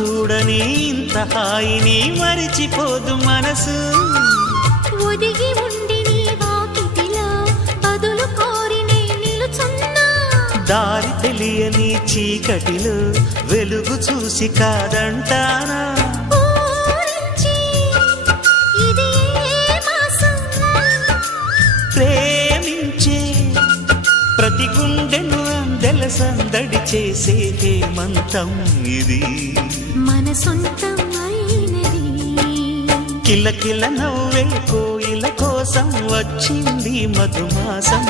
చూడని ఇంత హాయిని మరిచిపోదు మనసు. ఒదిగి ఉండి నీ వాకిటిలో బదులు కోరి నే నిలుచున్నా. దారి తెలియని చీకటిలో వెలుగు చూసి కాదంటానా. ప్రేమించే ప్రతి గుండెను అందెల సందడి చేసే హేమంతం ఇది. మన సొంతం అయినది. కిలకిల నవ్వే కోయిల కోసం వచ్చింది మధుమాసం.